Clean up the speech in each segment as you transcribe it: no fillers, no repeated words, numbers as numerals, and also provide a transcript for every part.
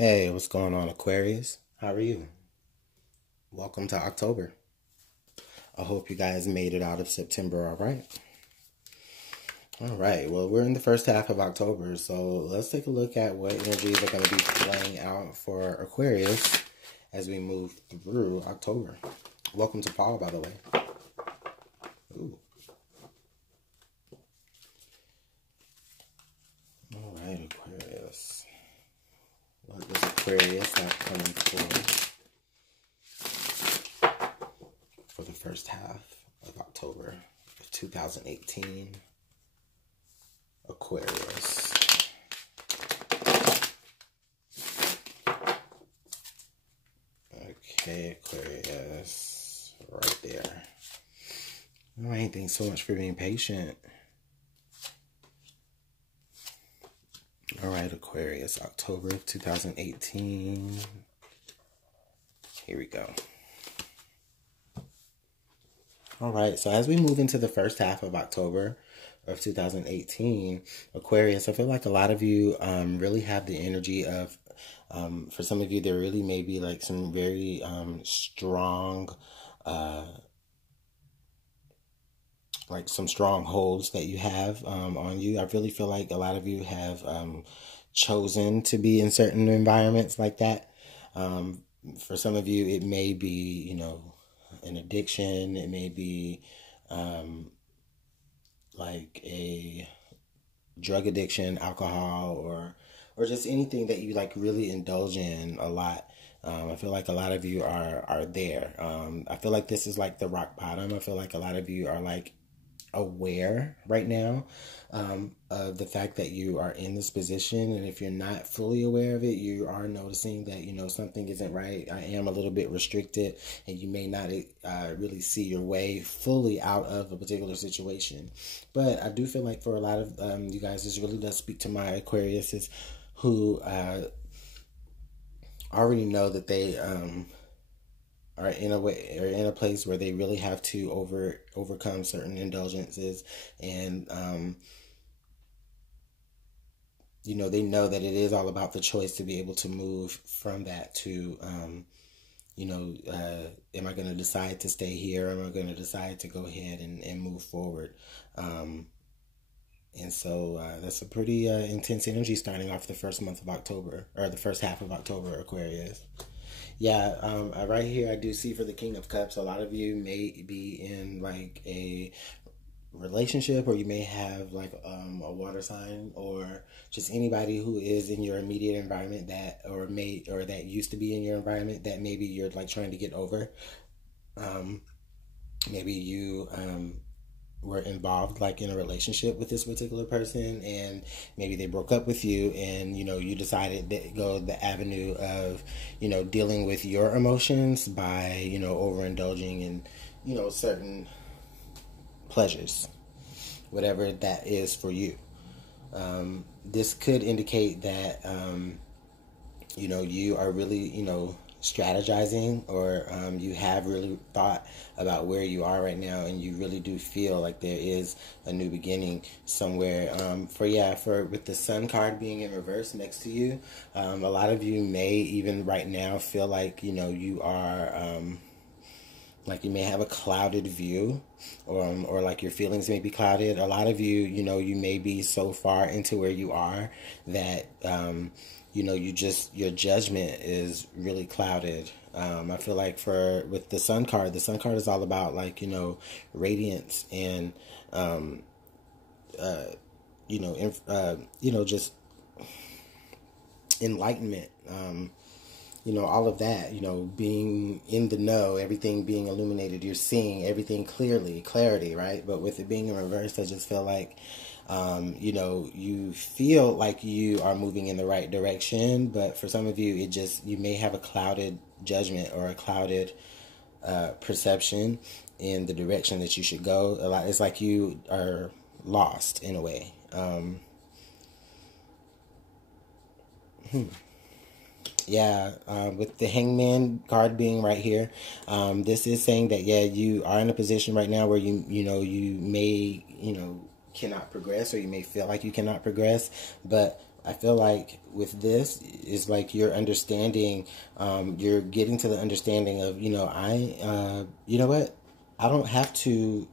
Hey, what's going on, Aquarius? How are you? Welcome to October. I hope you guys made it out of September all right. All right, well, we're in the first half of October, so let's take a look at what energies are going to be playing out for Aquarius as we move through October. Welcome to Paul, by the way. Ooh. All right, Aquarius. What does Aquarius have coming for the first half of October of 2018? Aquarius. Okay, Aquarius. Right there. All right, thanks so much for being patient. All right, Aquarius, October of 2018. Here we go. All right, so as we move into the first half of October of 2018, Aquarius, I feel like a lot of you really have the energy of, for some of you, there really may be like some very strong, like some strongholds that you have on you. I really feel like a lot of you have chosen to be in certain environments like that. For some of you, it may be, you know, an addiction. It may be like a drug addiction, alcohol, or just anything that you like really indulge in a lot. I feel like a lot of you are there. I feel like this is like the rock bottom. I feel like a lot of you are like aware right now of the fact that you are in this position, and if you're not fully aware of it, you are noticing that, you know, something isn't right. I am a little bit restricted, and you may not really see your way fully out of a particular situation. But I do feel like for a lot of you guys, this really does speak to my Aquariuses who already know that they are in a way, or in a place where they really have to overcome certain indulgences, and you know, they know that it is all about the choice to be able to move from that to you know, am I going to decide to stay here, or am I going to decide to go ahead and move forward? And so that's a pretty intense energy starting off the first month of October, or the first half of October, Aquarius. Yeah, right here I do see for the King of Cups, a lot of you may be in like a relationship, or you may have like a water sign, or just anybody who is in your immediate environment that, or that used to be in your environment that maybe you're like trying to get over. Maybe you were involved like in a relationship with this particular person, and maybe they broke up with you, and you know, you decided to go the avenue of, you know, dealing with your emotions by, you know, overindulging in, you know, certain pleasures, whatever that is for you. This could indicate that you know, you are really, you know, strategizing, or you have really thought about where you are right now, and you really do feel like there is a new beginning somewhere. For with the Sun card being in reverse next to you, a lot of you may even right now feel like, you know, you are like you may have a clouded view, or like your feelings may be clouded. A lot of you, you know, you may be so far into where you are that you know, your judgment is really clouded. I feel like with the Sun card is all about, like, you know, radiance and you know, just enlightenment. You know, all of that, you know, being in the know, everything being illuminated, you're seeing everything clearly, clarity, right? But with it being in reverse, I just feel like, you know, you feel like you are moving in the right direction, but for some of you, you may have a clouded judgment, or a clouded perception in the direction that you should go. It's like you are lost in a way. Yeah, with the Hangman card being right here, this is saying that, yeah, you are in a position right now where you know, you may, you know, cannot progress, or you may feel like you cannot progress, but I feel like with this is like you're understanding, you're getting to the understanding of, you know what, I don't have to,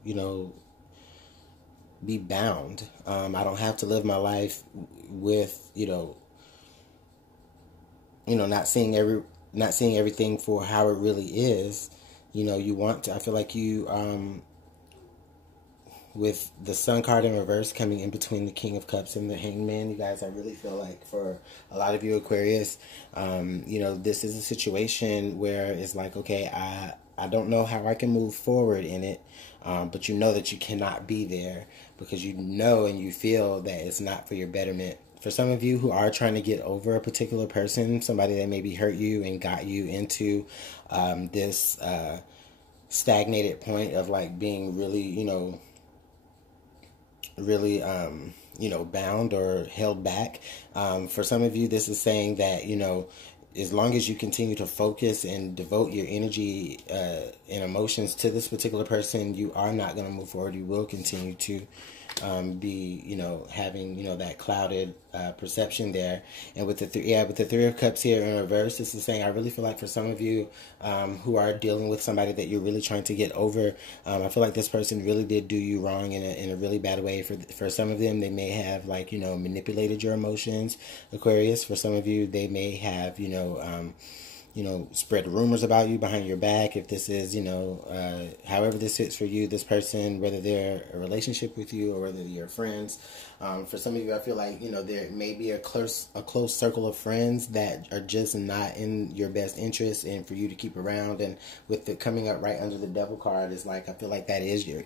be bound. I don't have to live my life with, not seeing everything for how it really is. You want to. I feel like you, with the Sun card in reverse coming in between the King of Cups and the Hangman, you guys, I really feel like for a lot of you Aquarius, this is a situation where it's like, okay, I don't know how I can move forward in it, but you know that you cannot be there because you know and you feel that it's not for your betterment. For some of you who are trying to get over a particular person, somebody that maybe hurt you and got you into this stagnated point of like being really, really, bound or held back. For some of you, this is saying that, as long as you continue to focus and devote your energy and emotions to this particular person, you are not going to move forward. You will continue to be, having, that clouded perception there. And with the Three of Cups here in reverse, this is saying, I really feel like for some of you who are dealing with somebody that you're really trying to get over, I feel like this person really did do you wrong in a really bad way. For some of them, they may have manipulated your emotions, Aquarius. For some of you, they may have, spread rumors about you behind your back. If this is, however this fits for you, this person, whether they're a relationship with you or whether you're friends. For some of you, I feel like, there may be a close circle of friends that are just not in your best interest and for you to keep around. And with it coming up right under the Devil card, is like, I feel like that is you're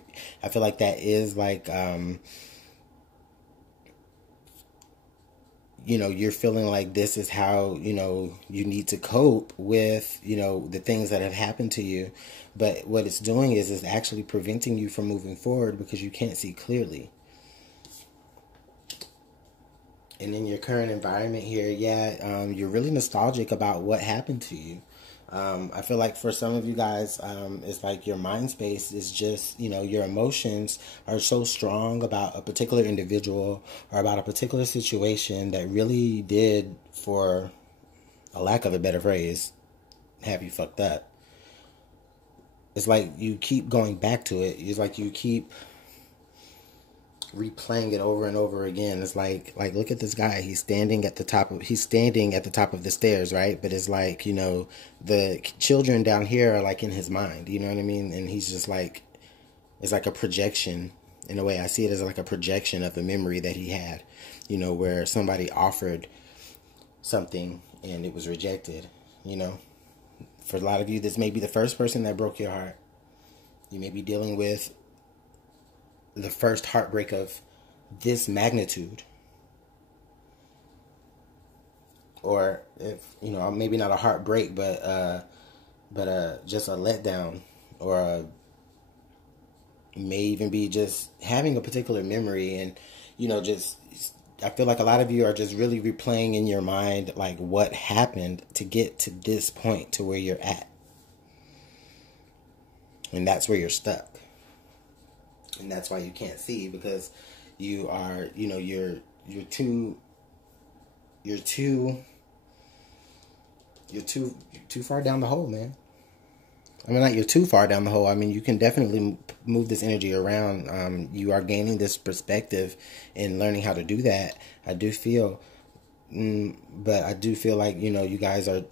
feeling like this is how, you need to cope with, the things that have happened to you. But what it's doing is actually preventing you from moving forward because you can't see clearly. And in your current environment here, you're really nostalgic about what happened to you. I feel like for some of you guys, it's like your mind space is just, your emotions are so strong about a particular individual or about a particular situation that really did, for a lack of a better phrase, have you fucked up. It's like you keep going back to it. It's like you keep replaying it over and over again. It's like look at this guy. He's standing at the top of the stairs, right? But it's like, the children down here are like in his mind, you know what I mean? And he's just like, it's like a projection. In a way, I see it as like a projection of the memory that he had, where somebody offered something and it was rejected. For a lot of you, this may be the first person that broke your heart. You may be dealing with the first heartbreak of this magnitude, or if maybe not a heartbreak, but just a letdown, or may even be just having a particular memory. And I feel like a lot of you are just really replaying in your mind like what happened to get to this point, to where you're at, and that's where you're stuck. And that's why you can't see, because you are, you're too far down the hole, man. I mean, not you're too far down the hole. I mean, you can definitely move this energy around. You are gaining this perspective and learning how to do that. I do feel, but I do feel like, you guys are,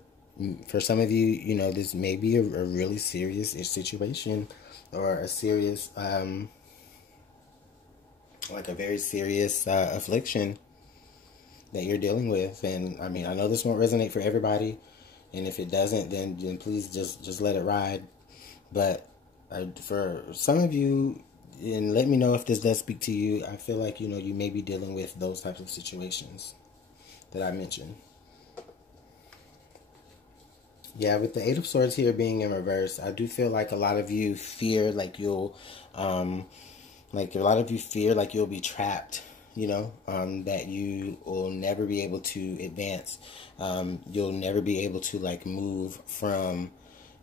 for some of you, this may be a really serious situation, or a serious, like a very serious affliction that you're dealing with. And I mean, I know this won't resonate for everybody, and if it doesn't, then please just let it ride. But for some of you, and let me know if this does speak to you, I feel like, you may be dealing with those types of situations that I mentioned. Yeah, with the Eight of Swords here being in reverse, I do feel like a lot of you fear like you'll be trapped, that you will never be able to advance. You'll never be able to like move from,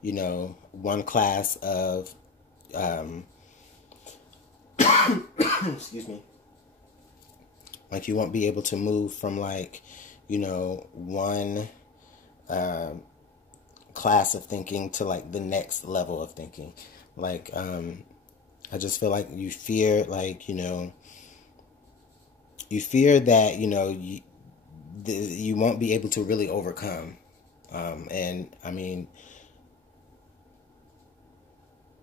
one class of, excuse me, Like, you won't be able to move from, like, you know, one class of thinking to, like, the next level of thinking. Like, I just feel like you fear, like, you know, you fear that, you know, you won't be able to really overcome. And, I mean,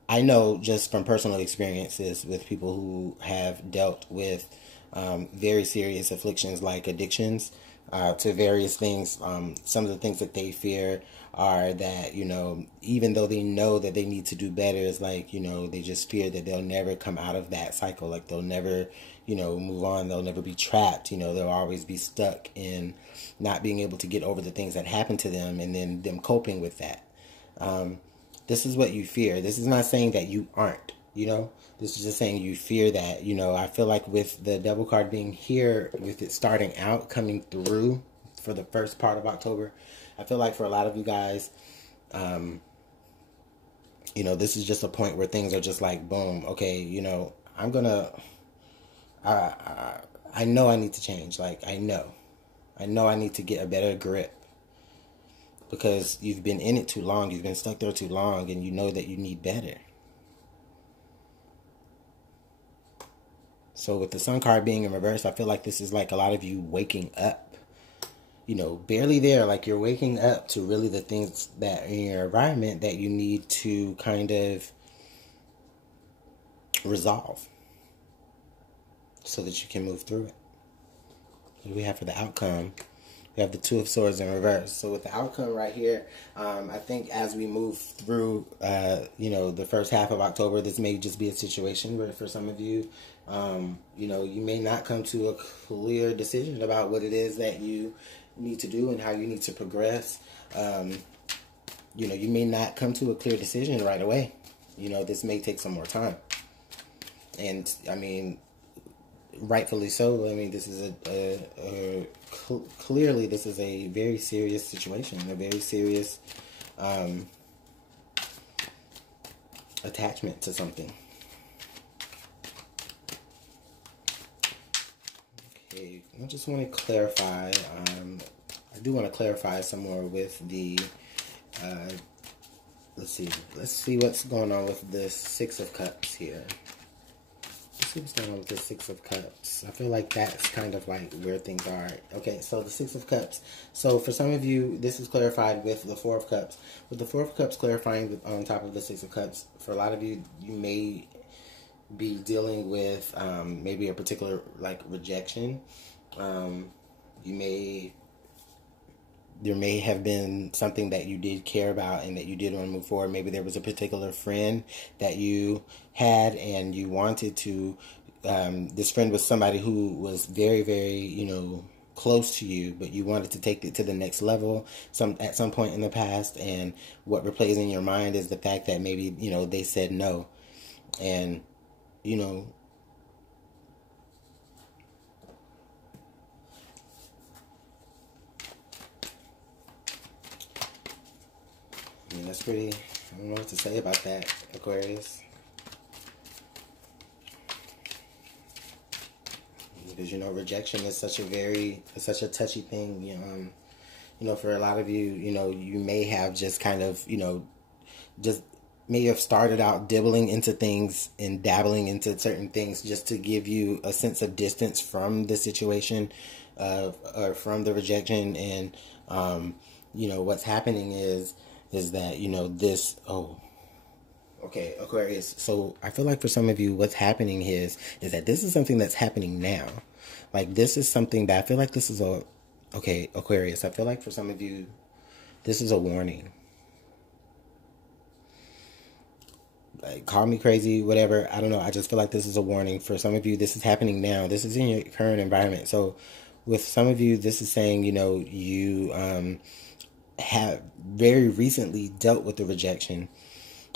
I know just from personal experiences with people who have dealt with very serious afflictions like addictions to various things. Some of the things that they fear are that, you know, even though they know that they need to do better, it's like, you know, they just fear that they'll never come out of that cycle. Like, they'll never, you know, move on. They'll never be trapped. You know, they'll always be stuck in not being able to get over the things that happen to them, and then them coping with that. This is what you fear. This is not saying that you aren't, you know. This is just saying you fear that, you know. I feel like with the Devil card being here, with it starting out, coming through for the first part of October, I feel like for a lot of you guys, you know, this is just a point where things are just like, boom, okay, you know, I'm going to, I know I need to change. Like, I know I need to get a better grip. Because you've been in it too long, you've been stuck there too long, and you know that you need better. So with the Sun card being in reverse, I feel like this is like a lot of you waking up. You know, barely there, like you're waking up to really the things that are in your environment that you need to kind of resolve so that you can move through it. What do we have for the outcome? We have the Two of Swords in reverse. So with the outcome right here, I think as we move through, you know, the first half of October, this may just be a situation where for some of you, you know, you may not come to a clear decision about what it is that you need to do and how you need to progress. You know, you may not come to a clear decision right away. You know, this may take some more time. And, I mean, rightfully so. I mean, this is clearly this is a very serious situation, a very serious attachment to something. Okay, I just want to clarify. I do want to clarify some more with the. Let's see what's going on with the Six of Cups here. Let's see what's going on with the Six of Cups. I feel like that's kind of like where things are. Okay, so the Six of Cups. So for some of you, this is clarified with the Four of Cups. With the Four of Cups clarifying on top of the Six of Cups, for a lot of you, you may be dealing with maybe a particular like rejection. There may have been something that you did care about and that you did want to move forward. Maybe there was a particular friend that you had and you wanted to, this friend was somebody who was very, very, you know, close to you, but you wanted to take it to the next level at some point in the past. And what replays in your mind is the fact that maybe, you know, they said no. And, you know, I mean, that's pretty, I don't know what to say about that, Aquarius. Because, you know, rejection is such a touchy thing. You know, for a lot of you, you know, you may have just kind of, you know, just may have started out dibbling into things and dabbling into certain things just to give you a sense of distance from the situation, or from the rejection. And, you know, what's happening is that, you know, this, okay, Aquarius. So I feel like for some of you, what's happening is that this is something that's happening now. Like, this is something that I feel like this is okay, Aquarius. I feel like for some of you, this is a warning. Like, call me crazy, whatever. I don't know. I just feel like this is a warning. For some of you, this is happening now. This is in your current environment. So with some of you, this is saying, you know, you, have very recently dealt with the rejection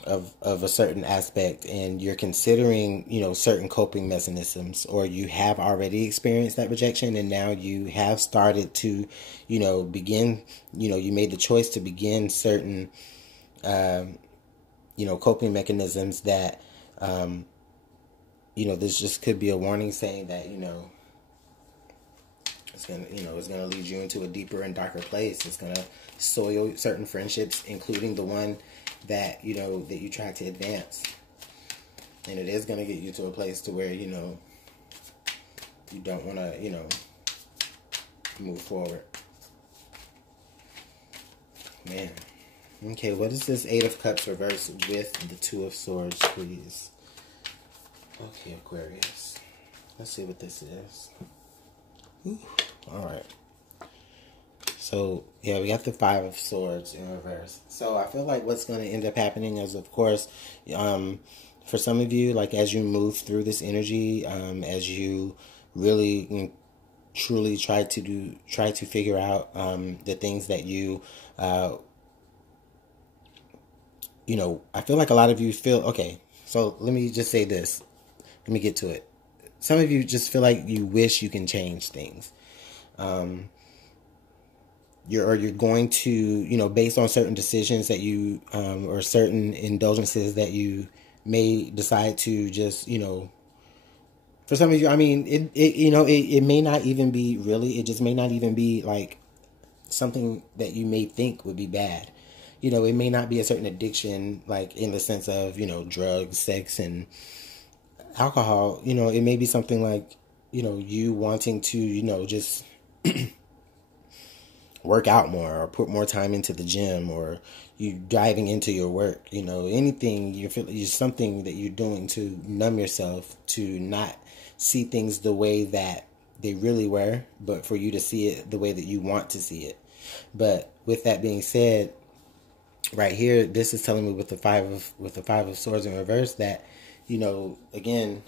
of a certain aspect, and you're considering, you know, certain coping mechanisms, or you have already experienced that rejection and now you have started to, you know, begin, you know, you made the choice to begin certain, you know, coping mechanisms that, you know, this just could be a warning saying that, you know, It's gonna, it's gonna lead you into a deeper and darker place. It's gonna soil certain friendships, including the one that that you try to advance. And it is gonna get you to a place to where you don't want to move forward. Man. Okay, what is this Eight of Cups reversed with the Two of Swords, please? Okay, Aquarius. Let's see what this is. Ooh, all right. So, yeah, we got the Five of Swords in reverse. So, I feel like what's going to end up happening is, of course, for some of you, like, as you move through this energy, as you really truly try to figure out the things that you I feel like a lot of you feel, okay, so let me just say this. Let me get to it. Some of you just feel like you wish you can change things. You're going to, based on certain decisions that you, or certain indulgences that you may decide to just, for some of you, I mean, it may not even be really, it just may not even be like something that you may think would be bad. It may not be a certain addiction, like in the sense of, drugs, sex, and alcohol. It may be something like, you wanting to, just work out more or put more time into the gym, or you diving into your work, anything you feel is something that you're doing to numb yourself, to not see things the way that they really were, but for you to see it the way that you want to see it. But with that being said, right here, this is telling me with the Five of Swords in reverse that, again,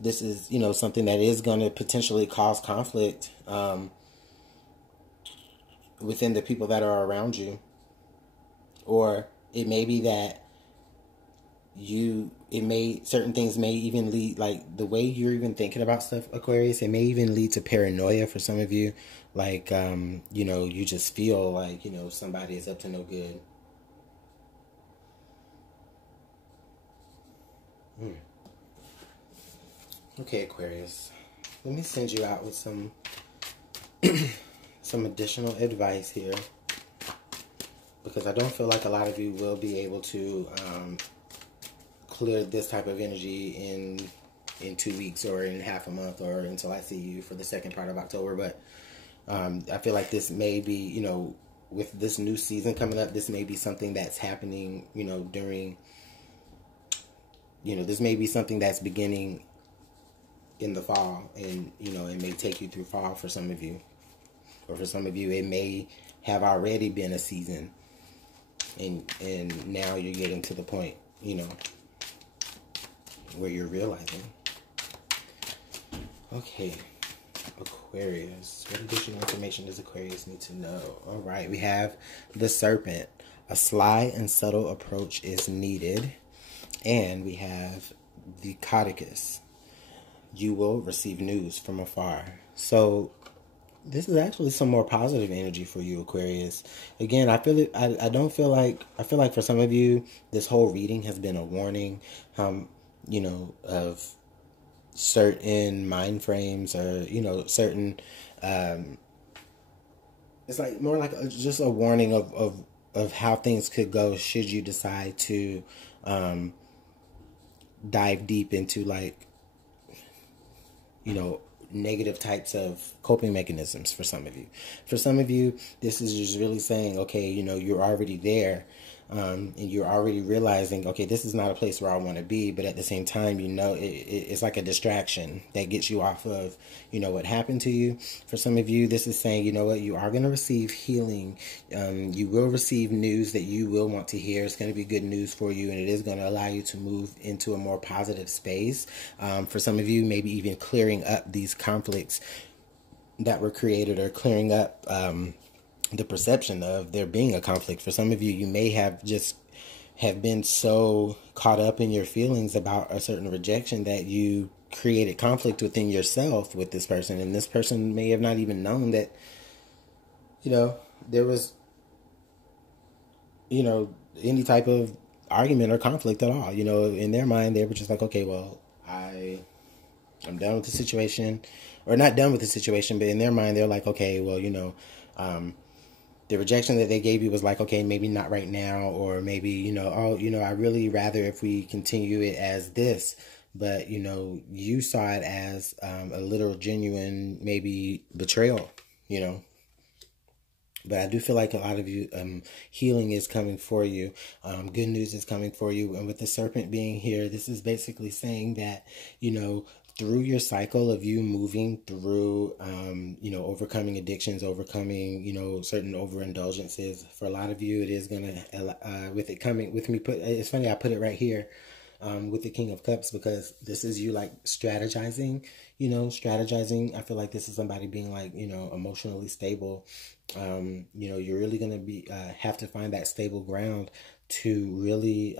this is, something that is going to potentially cause conflict within the people that are around you. Or it may be that certain things may even lead, like the way you're even thinking about stuff, Aquarius, it may even lead to paranoia for some of you. Like, you just feel like, somebody is up to no good. Okay, Aquarius, let me send you out with some some additional advice here, because I don't feel like a lot of you will be able to clear this type of energy in 2 weeks or in half a month or until I see you for the second part of October. But I feel like this may be, with this new season coming up, this may be something that's happening, during, this may be something that's beginning in the fall, and, it may take you through fall for some of you. Or for some of you, it may have already been a season, and now you're getting to the point, where you're realizing. Okay, Aquarius, what additional information does Aquarius need to know? All right, we have the Serpent. A sly and subtle approach is needed. And we have the Caduceus. You will receive news from afar. So this is actually some more positive energy for you, Aquarius. Again, I feel it. I don't feel like, I feel like for some of you, this whole reading has been a warning, of certain mind frames, or, certain, it's like more like just a warning of how things could go should you decide to dive deep into, like, negative types of coping mechanisms for some of you. For some of you, this is just really saying, okay, you're already there, and you're already realizing, okay, this is not a place where I want to be, but at the same time, it's like a distraction that gets you off of, what happened to you. For some of you, this is saying, you are going to receive healing. You will receive news that you will want to hear. It's going to be good news for you, and it is going to allow you to move into a more positive space. For some of you, maybe even clearing up these conflicts that were created, or clearing up the perception of there being a conflict. For some of you, you may have been so caught up in your feelings about a certain rejection that you created conflict within yourself with this person, and this person may have not even known that there was any type of argument or conflict at all. In their mind, they were just like, okay, well, I'm done with the situation, or not done with the situation, but in their mind, they're like, okay, well, the rejection that they gave you was like, okay, maybe not right now, or maybe, I really rather if we continue it as this. But, you saw it as a literal, genuine, maybe betrayal, But I do feel like a lot of you, healing is coming for you. Good news is coming for you. And with the serpent being here, this is basically saying that, through your cycle of you moving through, overcoming addictions, overcoming, certain overindulgences. For a lot of you, it is going to, with it coming, with me, it's funny, I put it right here. With the King of Cups, because this is you like strategizing. I feel like this is somebody being like, emotionally stable. You're really going to be, have to find that stable ground to really,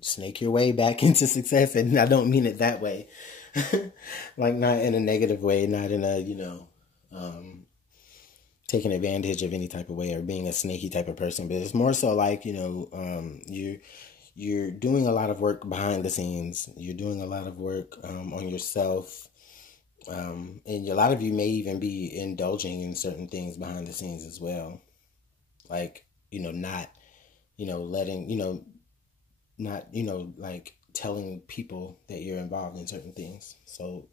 snake your way back into success. And I don't mean it that way. Like, not in a negative way, not in a, taking advantage of any type of way or being a snaky type of person, but it's more so like, you're doing a lot of work behind the scenes. You're doing a lot of work on yourself. And a lot of you may even be indulging in certain things behind the scenes as well. Like, not, letting, not, like telling people that you're involved in certain things. So,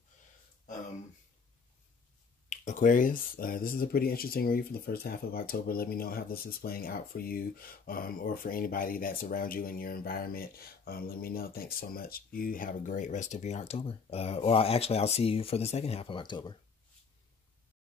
Aquarius, this is a pretty interesting read for the first half of October. Let me know how this is playing out for you, or for anybody that's around you in your environment. Let me know. Thanks so much. You have a great rest of your October. Or actually, I'll see you for the second half of October.